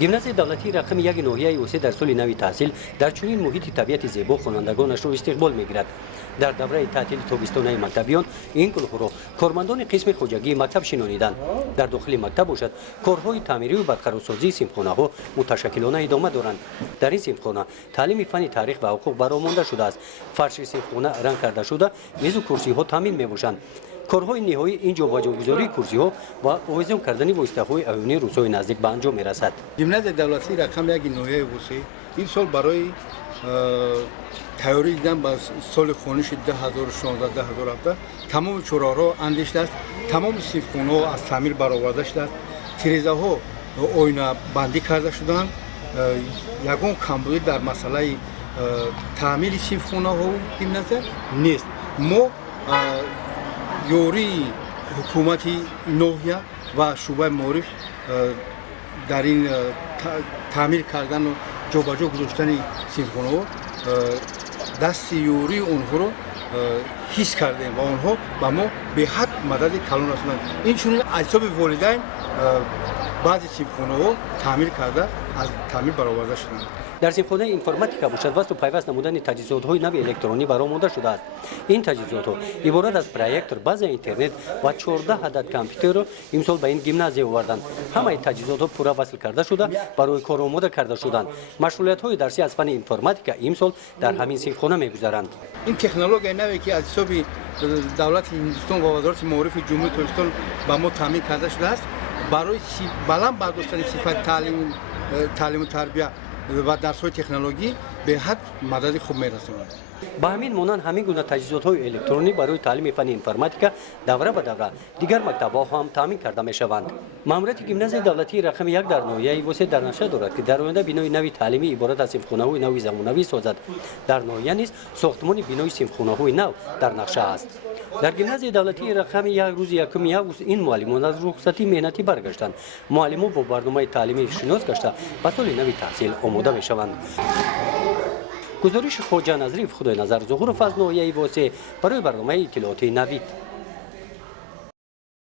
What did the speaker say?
گیمنازیوم دولتی رقم یک ناحیه اوسه در سال نوی تحصیل در چنین محیط طبیعت زیبا خوانندگانش را استقبال می‌گیرد. در دوره تعطیل تابستانه مکتبیان این گروه را کارمندان قسم خوجگی مکتب شنانیدند. در داخل مکتب باشد کارهای تعمیری و برقرارسازی صنفخانه‌ها متشکلانه ادامه دارند. در این صنفخانه تعلیم فن تاریخ و حقوق برآمده شده است. فرش صنفخانه رنگ کرده شده، میز و کرسی‌ها تامین می‌باشند. کارهای نهایی اینجا جابجایی کرسی‌ها و آویزان کردن واسطه‌های عیونی روزهای نزدیک به انجام می‌رسد. گیمنازیوم دولتی رقم یک ناحیه اوسه این سال برای تیاری دیدن با سال خونش 2016-2017 تمام چراغ‌ها اندیشیده است. تمام صنفخانه‌ها از تعمیر برآورده شده است. تیره‌ها آینه بندی کرده شدند. یگان کمبود در مسئله تعمیر صنفخانه‌ها و گیمنازیوم نیست. ما یوری حکومتی ناحیه و شعبه معارف در این تعمیر کردن و جابجا گذاشتن صنفخانه‌ها دست یوری اونها رو حس کردیم و اونها به ما به حد مدد کلان هستند. این چون اجزای والدین بعضی صنفخانه‌ها تعمیر کرده از تعمیر برآورده شدند. در صنفخانه اینفرماتیکا باشد واسه پیوست نمودن تجهیزات‌های نو الکترونی برآمده شده است. این تجهیزات عبارت از پروژکتور، باز اینترنت و 14 عدد کامپیوتر را امسال به این گیمنازیوم آوردند. همه تجهیزات پورا وصل کرده شده برای کار آماده کرده شدند. مشغولیت‌های درسی از فن اینفرماتیکا امسال در همین صنفخانه می‌گذرند. این تکنولوژی نوی که از حساب دولت هندوستان و وزارت معارف جمهوری تاجیکستان به ما تامین کرده شده است برای بلند برداشتن صفت تعلیم و تربیت و درس‌های تکنولوژی به حد مدد خوب می‌رساند. با همین مانند همین گونه تجهیزات‌های الکترونیک برای تعلیم فن اینفرماتیکا دوره به دوره دیگر مکتب‌ها هم تامین کرده می‌شوند. ماموریت گیمنازیوم دولتی رقم یک در ناحیه اوسه در نقشه دارد که در آینده بنای نوی تعلیمی عبارت از صنفخانه‌های نوی زمانوی سازد. در ناحیه نیز ساختمان بنای صنفخانه‌های نو در نقشه است. در گیمنازیوم دولتی رقم یک روز یکم اوست این معلمان از رخصتی مهنتی برگشتند. معلمان با برنامه تعلیمی شناس گشته به سال نوی تحصیل آماده می‌شوند. گزارش خواجه نظری خدای نظر ظهور فضل ناحیه واسه برای برنامه اطلاعاتی نوید.